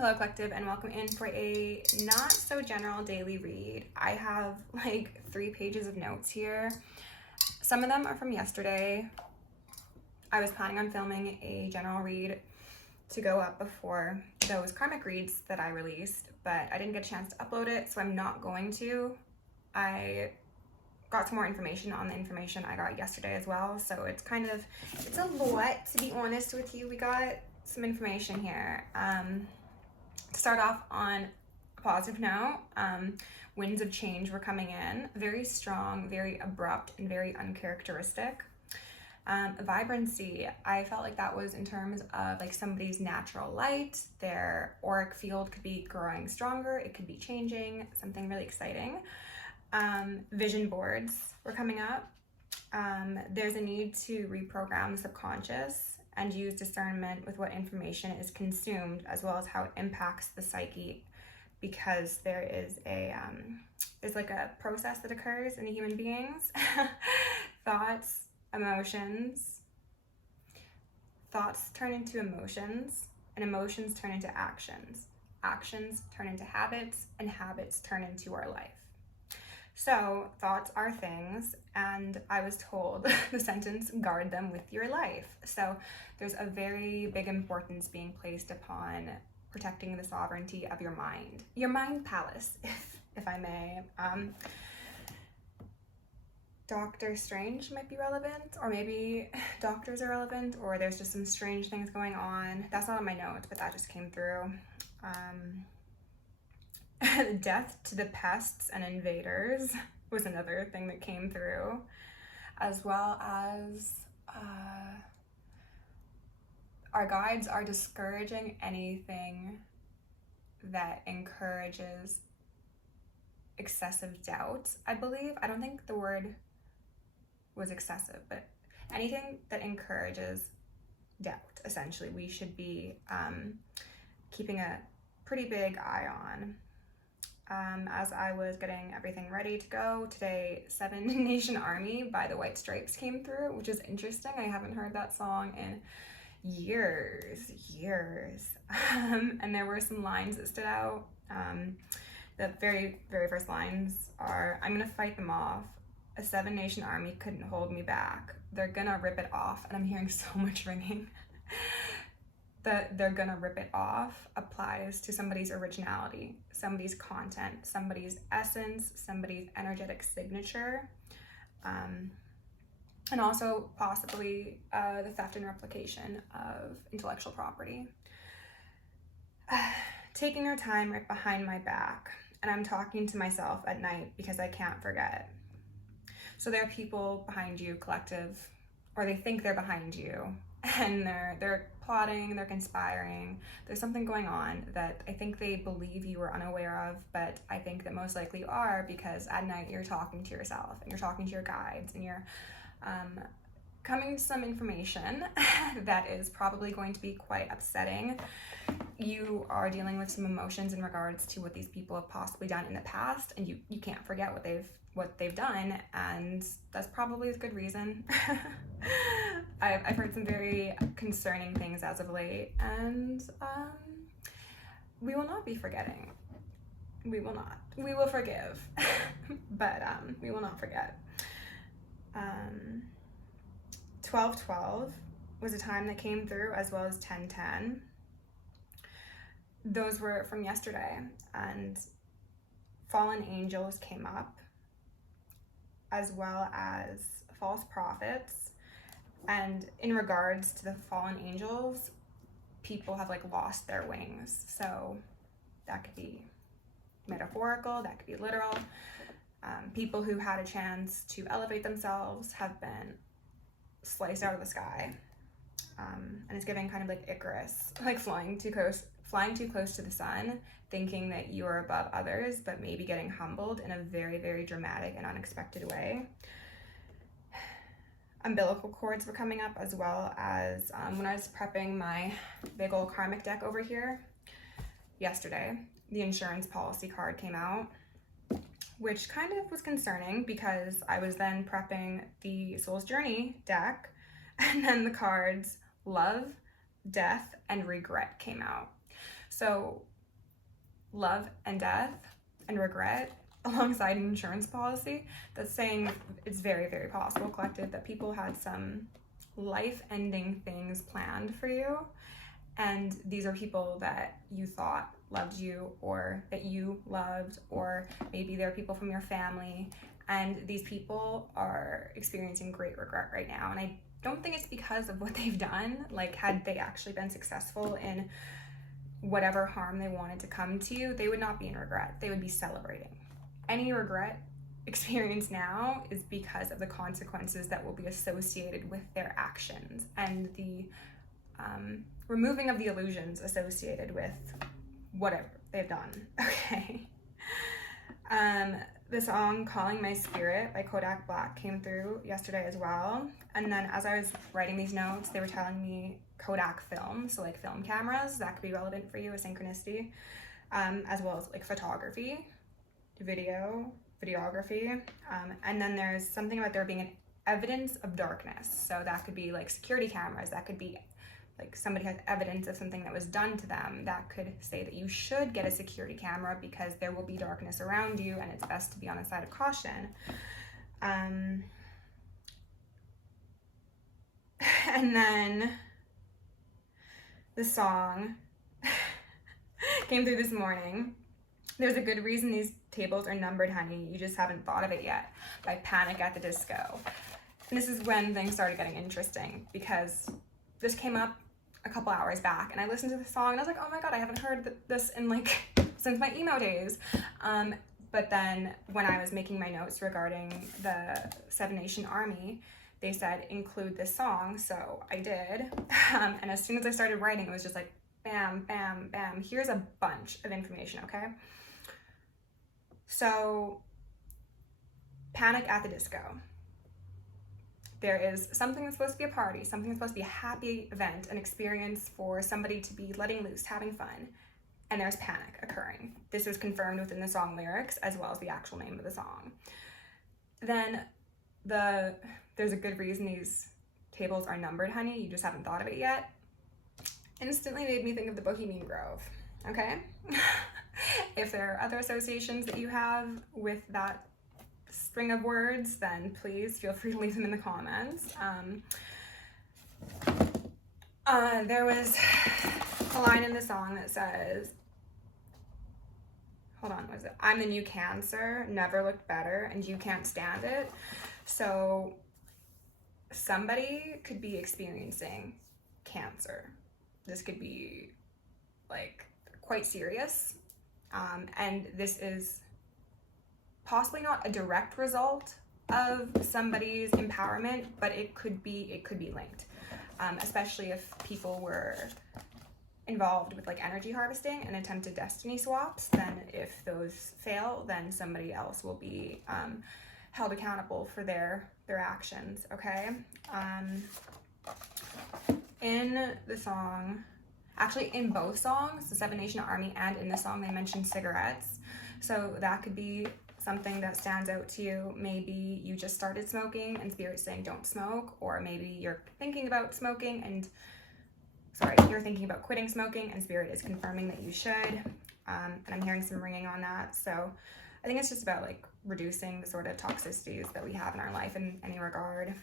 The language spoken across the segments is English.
Hello collective, and welcome in for a not so general daily read. I have like 3 pages of notes here. Some of them are from yesterday. I was planning on filming a general read to go up before those karmic reads that I released, but I didn't get a chance to upload it, so I'm not going to. I got some more information on the information I got yesterday as well, so it's a lot, to be honest with you. We got some information here. To start off on a positive note, winds of change were coming in, very strong, very abrupt, and very uncharacteristic. Vibrancy, I felt like that was in terms of like somebody's natural light. Their auric field could be growing stronger, it could be changing, something really exciting. Vision boards were coming up. There's a need to reprogram the subconscious and use discernment with what information is consumed, as well as how it impacts the psyche, because there is there's like a process that occurs in the human beings. Thoughts turn into emotions, and emotions turn into actions turn into habits, and habits turn into our life. So thoughts are things, and I was told the sentence, guard them with your life. So there's a very big importance being placed upon protecting the sovereignty of your mind palace, if I may. Dr. Strange might be relevant, or maybe doctors are relevant, or there's just some strange things going on. That's not on my notes, but that just came through. Death to the pests and invaders was another thing that came through, as well as our guides are discouraging anything that encourages excessive doubt, I believe. I don't think the word was excessive, but anything that encourages doubt, essentially, we should be keeping a pretty big eye on. As I was getting everything ready to go today, 7 Nation Army by the White Stripes came through, which is interesting. I haven't heard that song in years. And there were some lines that stood out. The very, very first lines are, I'm gonna fight them off. A 7 Nation Army couldn't hold me back. They're gonna rip it off. And I'm hearing so much ringing. That they're gonna rip it off applies to somebody's originality, somebody's content, somebody's essence, somebody's energetic signature, and also possibly the theft and replication of intellectual property. Taking their time right behind my back, and I'm talking to myself at night because I can't forget. So there are people behind you, collective, or they think they're behind you, and they're plotting, they're conspiring. There's something going on that I think they believe you are unaware of, but I think that most likely you are, because at night you're talking to yourself and you're talking to your guides, and you're coming to some information that is probably going to be quite upsetting. You are dealing with some emotions in regards to what these people have possibly done in the past, and you can't forget what they've done, and that's probably a good reason. I've heard some very concerning things as of late, and we will not be forgetting. We will not. We will forgive, but we will not forget. 12/12 was a time that came through, as well as 10/10. Those were from yesterday, and fallen angels came up, as well as false prophets. And in regards to the fallen angels, people have like lost their wings. So that could be metaphorical, that could be literal. People who had a chance to elevate themselves have been sliced out of the sky. And it's giving kind of like Icarus, like flying too close to the sun, thinking that you are above others, but maybe getting humbled in a very, very dramatic and unexpected way. Umbilical cords were coming up, as well as when I was prepping my big old karmic deck over here yesterday, the insurance policy card came out, which kind of was concerning because I was then prepping the Soul's Journey deck, and then the cards love, death, and regret came out. So love and death and regret alongside an insurance policy, that's saying it's very, very possible, collective, that people had some life-ending things planned for you, and these are people that you thought loved you, or that you loved, or maybe they're people from your family, and these people are experiencing great regret right now. And I don't think it's because of what they've done. Like, had they actually been successful in whatever harm they wanted to come to you, they would not be in regret, they would be celebrating. Any regret experienced now is because of the consequences that will be associated with their actions, and the removing of the illusions associated with whatever they've done. Okay. The song Calling My Spirit by Kodak Black came through yesterday as well. And then as I was writing these notes, they were telling me Kodak film, so like film cameras, that could be relevant for you, a synchronicity, as well as like photography, videography. And then there's something about there being an evidence of darkness. So that could be like security cameras, that could be like somebody has evidence of something that was done to them, that could say that you should get a security camera because there will be darkness around you and it's best to be on the side of caution. And then the song came through this morning. There's a good reason these tables are numbered, honey, you just haven't thought of it yet, by Panic at the Disco. And this is when things started getting interesting, because this came up a couple hours back and I listened to the song and I was like, oh my god, I haven't heard this in like since my emo days. But then when I was making my notes regarding the Seven Nation Army, they said include this song, so I did. And as soon as I started writing, it was just like bam, bam, bam. Here's a bunch of information, okay? So, Panic at the Disco. There is something that's supposed to be a party, something that's supposed to be a happy event, an experience for somebody to be letting loose, having fun, and there's panic occurring. This is confirmed within the song lyrics as well as the actual name of the song. Then there's a good reason these tables are numbered, honey, you just haven't thought of it yet. Instantly made me think of the Bohemian Grove, okay? If there are other associations that you have with that string of words, then please feel free to leave them in the comments. There was a line in the song that says, hold on, what is it? I'm the new Cancer, never looked better, and you can't stand it. So somebody could be experiencing cancer. This could be like quite serious. And this is possibly not a direct result of somebody's empowerment, but it could be linked, especially if people were involved with like energy harvesting and attempted destiny swaps. Then if those fail, then somebody else will be held accountable for their actions, okay? In the song, actually in both songs, the Seven Nation Army and in the song, they mention cigarettes. So that could be something that stands out to you. Maybe you just started smoking and Spirit's saying don't smoke, or maybe you're thinking about smoking and, you're thinking about quitting smoking and Spirit is confirming that you should. And I'm hearing some ringing on that. So I think it's just about like reducing the sort of toxicities that we have in our life in any regard.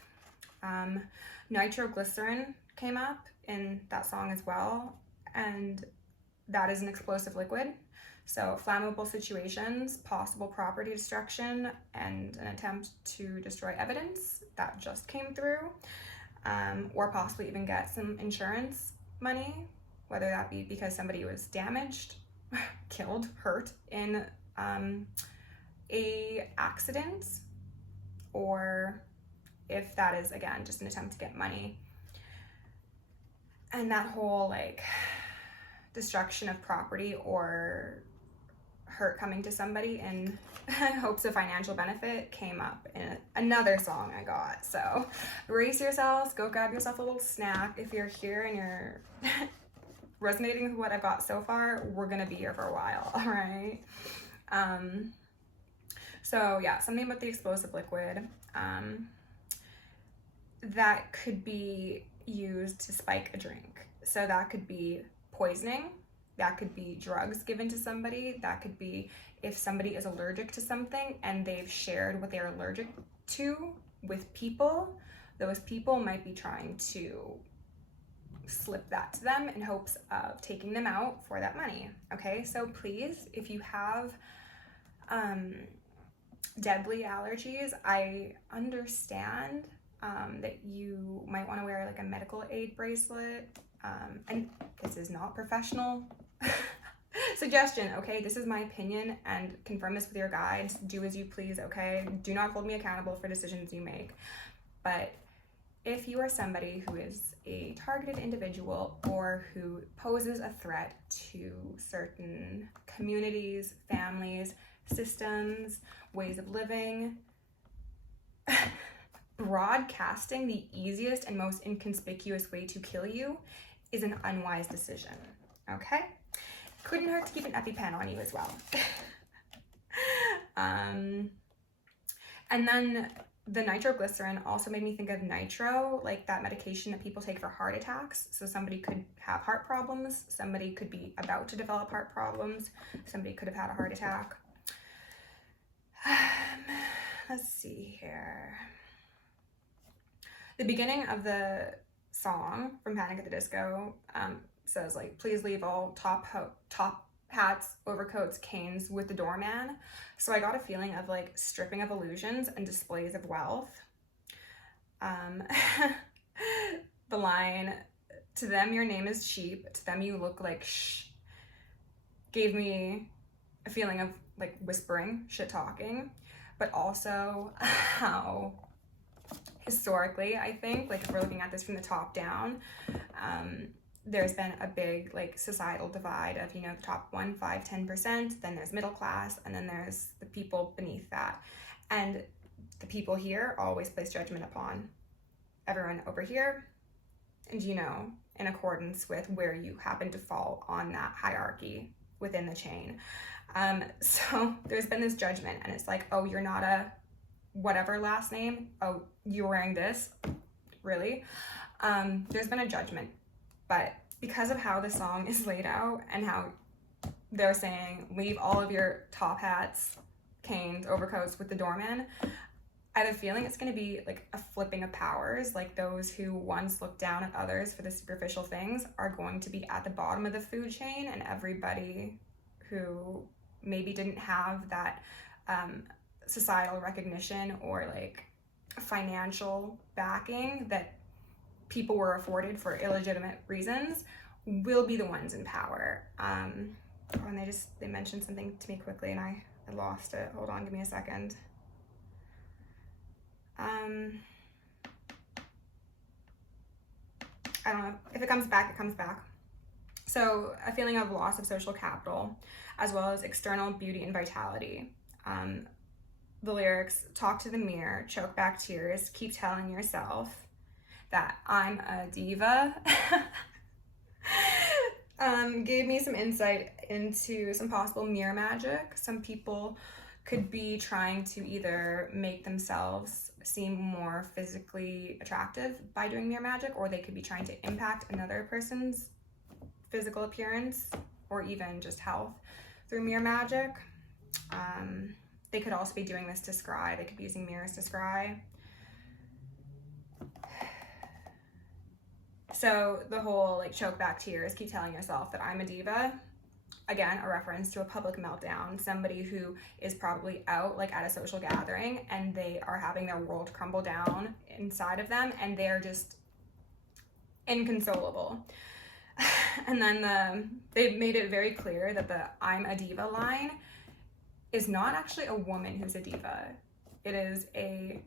Nitroglycerin came up in that song as well, and that is an explosive liquid. So flammable situations, possible property destruction, and an attempt to destroy evidence, that just came through. Or possibly even get some insurance money, whether that be because somebody was damaged, killed, hurt in a accident, or if that is, again, just an attempt to get money. And that whole like destruction of property or hurt coming to somebody in hopes of financial benefit came up in another song I got. So brace yourselves, go grab yourself a little snack. If you're here and you're resonating with what I've got so far, we're gonna be here for a while, all right? So yeah, something about the explosive liquid that could be used to spike a drink. So that could be poisoning, That could be drugs given to somebody. That could be if somebody is allergic to something and they've shared what they're allergic to with people. Those people might be trying to slip that to them in hopes of taking them out for that money. Okay, so please, if you have deadly allergies, I understand that you might want to wear like a medical aid bracelet, and this is not professional suggestion, okay? This is my opinion, and confirm this with your guides. Do as you please, okay? Do not hold me accountable for decisions you make. But if you are somebody who is a targeted individual or who poses a threat to certain communities, families, systems, ways of living, broadcasting the easiest and most inconspicuous way to kill you is an unwise decision, okay? Couldn't hurt to keep an EpiPen on you as well. And then the nitroglycerin also made me think of nitro, like that medication that people take for heart attacks. So somebody could have heart problems, somebody could be about to develop heart problems, somebody could have had a heart attack. Let's see here. The beginning of the song from Panic at the Disco says like, please leave all top hats, overcoats, canes with the doorman. So I got a feeling of like stripping of illusions and displays of wealth. The line, to them your name is cheap, to them you look like shh, gave me a feeling of like whispering, shit talking, but also how historically, I think, like if we're looking at this from the top down, there's been a big like societal divide of, you know, the top 1, 5, 10%, then there's middle class, and then there's the people beneath that. And the people here always place judgment upon everyone over here, and, you know, in accordance with where you happen to fall on that hierarchy within the chain. So there's been this judgment, and it's like, oh, you're not a whatever last name, oh, you're wearing this, really? There's been a judgment, but because of how the song is laid out and how they're saying leave all of your top hats, canes, overcoats with the doorman, I have a feeling it's going to be like a flipping of powers. Like those who once looked down at others for the superficial things are going to be at the bottom of the food chain, and everybody who maybe didn't have that societal recognition or like financial backing that people were afforded for illegitimate reasons will be the ones in power. And they mentioned something to me quickly and I lost it. Hold on, give me a second. I don't know. If it comes back, it comes back. So a feeling of loss of social capital, as well as external beauty and vitality. The lyrics, talk to the mirror, choke back tears, keep telling yourself that I'm a diva, gave me some insight into some possible mirror magic. Some people could be trying to either make themselves seem more physically attractive by doing mirror magic, or they could be trying to impact another person's physical appearance or even just health through mirror magic. They could also be doing this to scry. They could be using mirrors to scry. So the whole like choke back tears, keep telling yourself that I'm a diva. Again, a reference to a public meltdown, somebody who is probably out like at a social gathering and they are having their world crumble down inside of them and they're just inconsolable. And then they made it very clear that the I'm a diva line is not actually a woman who's a diva. It is a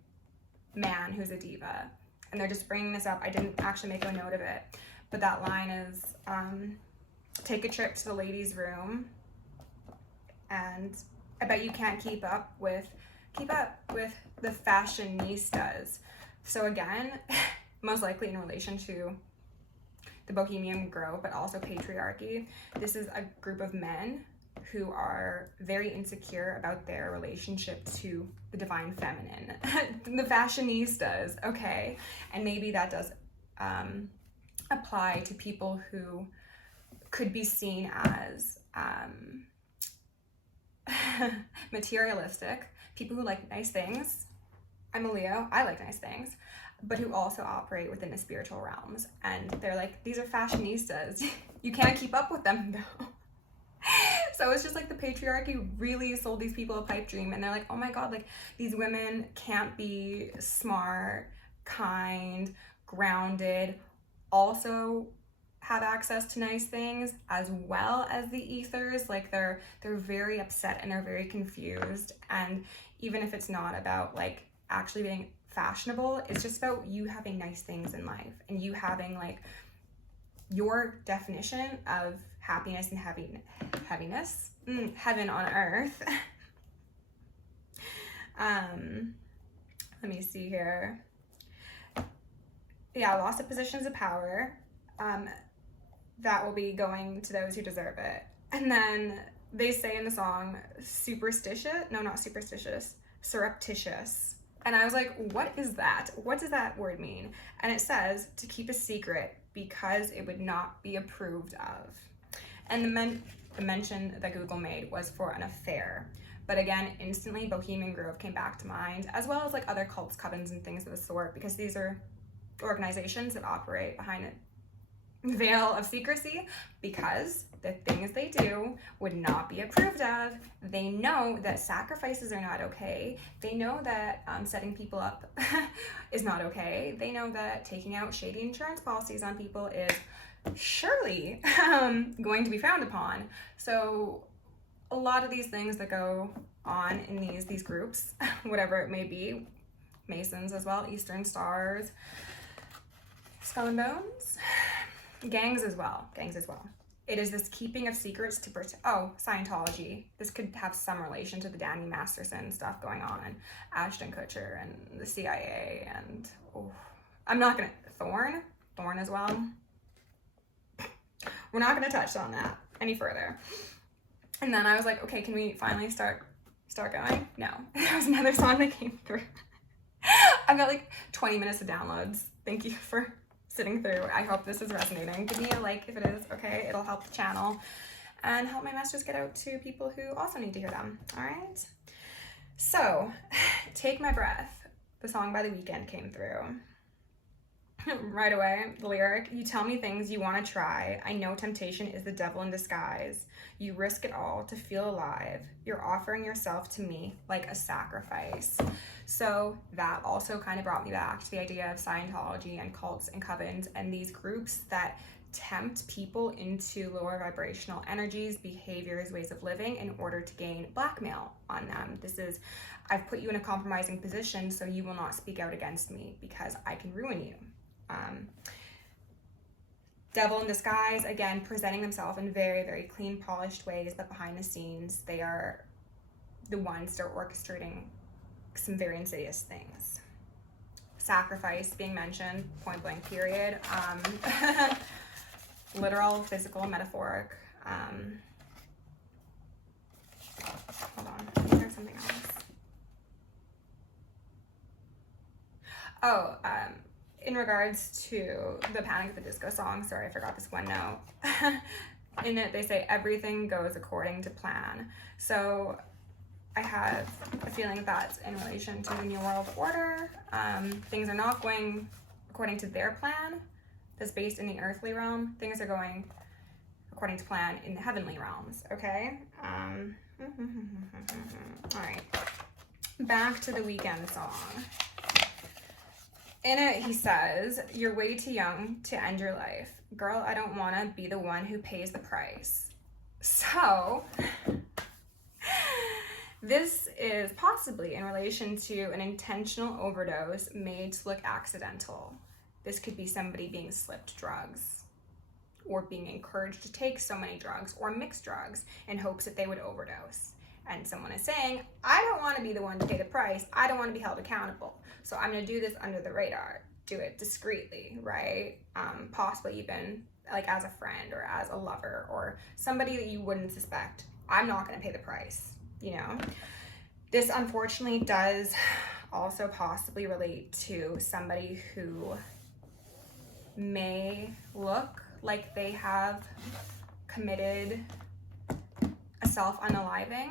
man who's a diva. And they're just bringing this up. I didn't actually make a note of it, but that line is, take a trip to the ladies' room, and I bet you can't keep up with the fashionistas. So again, most likely in relation to the Bohemian Grove, but also patriarchy. This is a group of men who are very insecure about their relationship to the divine feminine, the fashionistas, okay? And maybe that does apply to people who could be seen as materialistic, people who like nice things. I'm a Leo, I like nice things, but who also operate within the spiritual realms. And they're like, these are fashionistas. You can't keep up with them though. So it's just like the patriarchy really sold these people a pipe dream, and they're like, oh my God, like these women can't be smart, kind, grounded, also have access to nice things as well as the ethers. Like they're very upset and they're very confused. And even if it's not about like actually being fashionable, it's just about you having nice things in life and you having like your definition of happiness and heaviness, heaven on earth. Let me see here. Yeah, loss of positions of power. That will be going to those who deserve it. And then they say in the song, surreptitious. And I was like, what is that? What does that word mean? And it says to keep a secret because it would not be approved of. And the mention that Google made was for an affair. But again, instantly Bohemian Grove came back to mind, as well as like other cults, covens, and things of the sort, because these are organizations that operate behind a veil of secrecy because the things they do would not be approved of. They know that sacrifices are not okay. They know that setting people up is not okay. They know that taking out shady insurance policies on people is surely going to be frowned upon. So a lot of these things that go on in these groups, whatever it may be, Masons as well, Eastern Stars, Skull and Bones, gangs as well. It is this keeping of secrets to protect. Oh, Scientology. This could have some relation to the Danny Masterson stuff going on, and Ashton Kutcher and the CIA, and I'm not gonna Thorn as well. We're not gonna touch on that any further. And then I was like, okay, can we finally start going? No. There was another song that came through. I've got like 20 minutes of downloads. Thank you for sitting through. I hope this is resonating. Give me a like if it is, okay? It'll help the channel and help my messages get out to people who also need to hear them, all right? So, Take My Breath, the song by The Weeknd came through. Right away, the lyric, you tell me things you want to try. I know temptation is the devil in disguise. You risk it all to feel alive. You're offering yourself to me like a sacrifice. So that also kind of brought me back to the idea of Scientology and cults and covens and these groups that tempt people into lower vibrational energies, behaviors, ways of living in order to gain blackmail on them. This is, I've put you in a compromising position so you will not speak out against me because I can ruin you. Devil in disguise, again, presenting themselves in very, very clean, polished ways, but behind the scenes, they are the ones that are orchestrating some very insidious things. Sacrifice being mentioned, point blank period. Literal, physical, metaphoric. Hold on, there's something else. In regards to the Panic at the Disco song, sorry, I forgot this one note. In it, they say everything goes according to plan. So I have a feeling that's in relation to the New World Order. Things are not going according to their plan that's based in the earthly realm. Things are going according to plan in the heavenly realms, okay? All right, back to the Weeknd song. In it, he says, you're way too young to end your life. Girl, I don't want to be the one who pays the price. So, this is possibly in relation to an intentional overdose made to look accidental. This could be somebody being slipped drugs or being encouraged to take so many drugs or mixed drugs in hopes that they would overdose. And someone is saying, I don't want to be the one to pay the price. I don't want to be held accountable. So I'm going to do this under the radar. Do it discreetly, right? Possibly even like as a friend or as a lover or somebody that you wouldn't suspect. I'm not going to pay the price, you know? This unfortunately does also possibly relate to somebody who may look like they have committed a self-unaliving,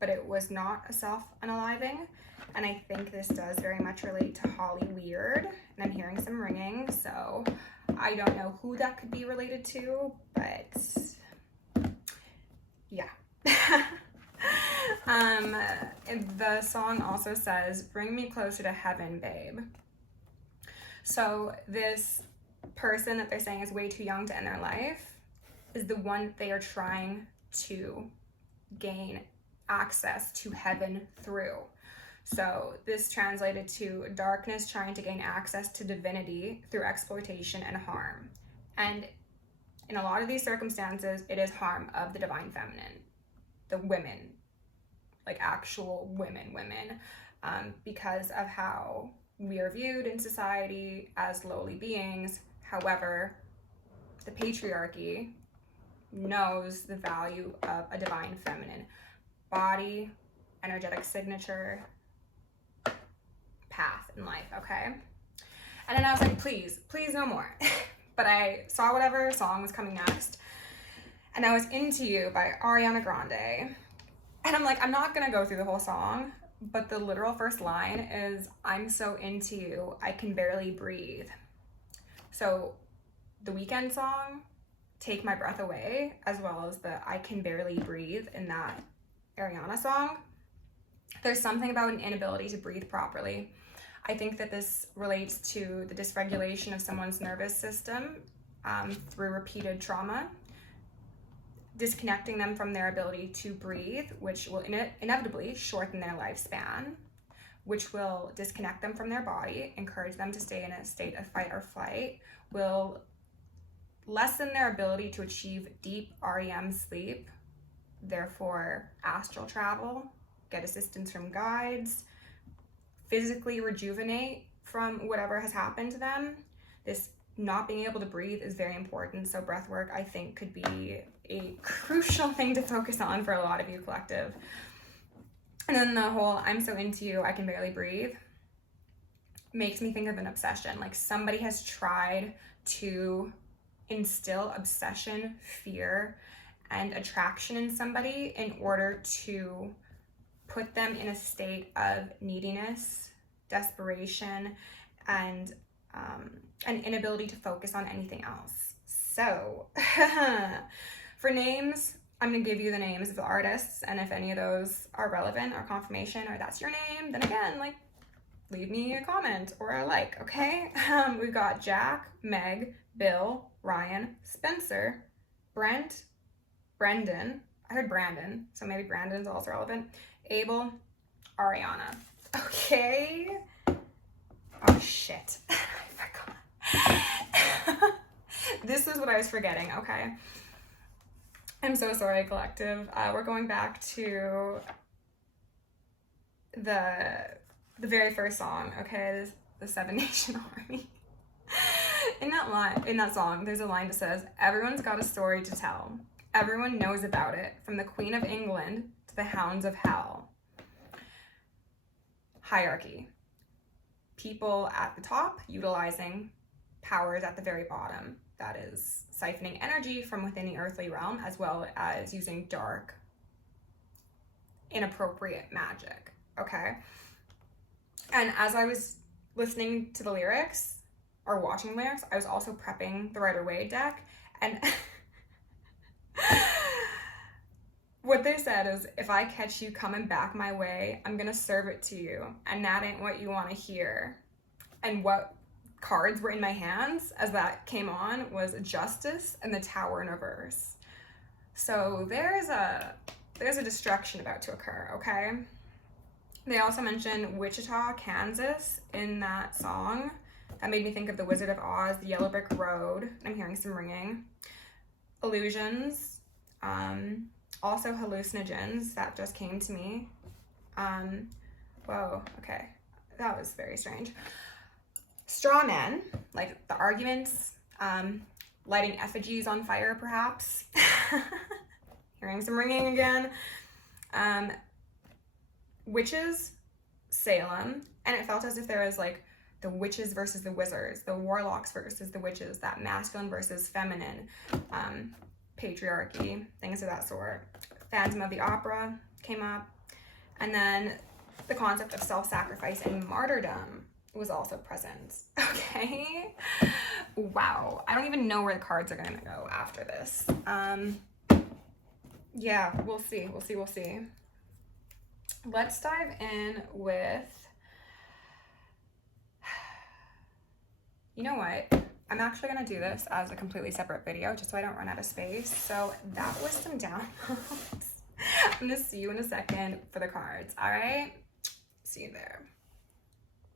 but it was not a self-unaliving. And I think this does very much relate to Holly Weird. And I'm hearing some ringing, so I don't know who that could be related to, but yeah. The song also says, "Bring me closer to heaven, babe." So this person that they're saying is way too young to end their life is the one they are trying to gain access to heaven through. So this translated to darkness trying to gain access to divinity through exploitation and harm. And in a lot of these circumstances, it is harm of the divine feminine, the women, like actual women, because of how we are viewed in society as lowly beings. However, the patriarchy knows the value of a divine feminine body, energetic signature, path in life, okay? And then I was like, please no more. But I saw whatever song was coming next, and I was Into You by Ariana Grande. And I'm like, I'm not gonna go through the whole song, but the literal first line is, "I'm so into you, I can barely breathe." So the Weeknd song, "Take My Breath Away," as well as the "I can barely breathe" in that Ariana song, there's something about an inability to breathe properly. I think that this relates to the dysregulation of someone's nervous system through repeated trauma, disconnecting them from their ability to breathe, which will inevitably shorten their lifespan, which will disconnect them from their body, encourage them to stay in a state of fight or flight, will lessen their ability to achieve deep REM sleep, therefore astral travel, get assistance from guides, physically rejuvenate from whatever has happened to them. This not being able to breathe is very important. So breath work, I think, could be a crucial thing to focus on for a lot of you, collective. And then the whole "I'm so into you, I can barely breathe" makes me think of an obsession. Like somebody has tried to instill obsession, fear, and attraction in somebody in order to put them in a state of neediness, desperation, and an inability to focus on anything else. So for names, I'm gonna give you the names of the artists, and if any of those are relevant or confirmation or that's your name, then again, like, leave me a comment or a like, okay? We've got Jack, Meg, Bill, Ryan, Spencer, Brent, Brendan, I heard Brandon, so maybe Brandon's also relevant, Abel, Ariana. Okay. Oh shit. I forgot. This is what I was forgetting, okay? I'm so sorry, collective. We're going back to the very first song, okay? The Seven Nation Army. In that song, there's a line that says, "Everyone's got a story to tell. Everyone knows about it, from the Queen of England to the hounds of hell." Hierarchy. People at the top utilizing powers at the very bottom. That is siphoning energy from within the earthly realm, as well as using dark, inappropriate magic, okay? And as I was listening to the lyrics, or watching lyrics, I was also prepping the Rider-Waite deck, and what they said is, "If I catch you coming back my way, I'm gonna serve it to you, and that ain't what you want to hear." And what cards were in my hands as that came on was Justice and the Tower in reverse. So there's a destruction about to occur, okay? They also mentioned Wichita, Kansas in that song. That made me think of The Wizard of Oz, the Yellow Brick Road. I'm hearing some ringing. Illusions. Also hallucinogens, that just came to me. Whoa, okay. That was very strange. Straw men, like the arguments, lighting effigies on fire, perhaps. Hearing some ringing again. Witches, Salem, and it felt as if there was like the witches versus the wizards, the warlocks versus the witches, that masculine versus feminine. patriarchy, things of that sort. Phantom of the Opera came up. And then the concept of self-sacrifice and martyrdom was also present. Okay. Wow. I don't even know where the cards are going to go after this. Yeah, we'll see. We'll see. Let's dive in with, you know what? I'm actually going to do this as a completely separate video just so I don't run out of space. So that was some downloads. I'm going to see you in a second for the cards. All right. See you there.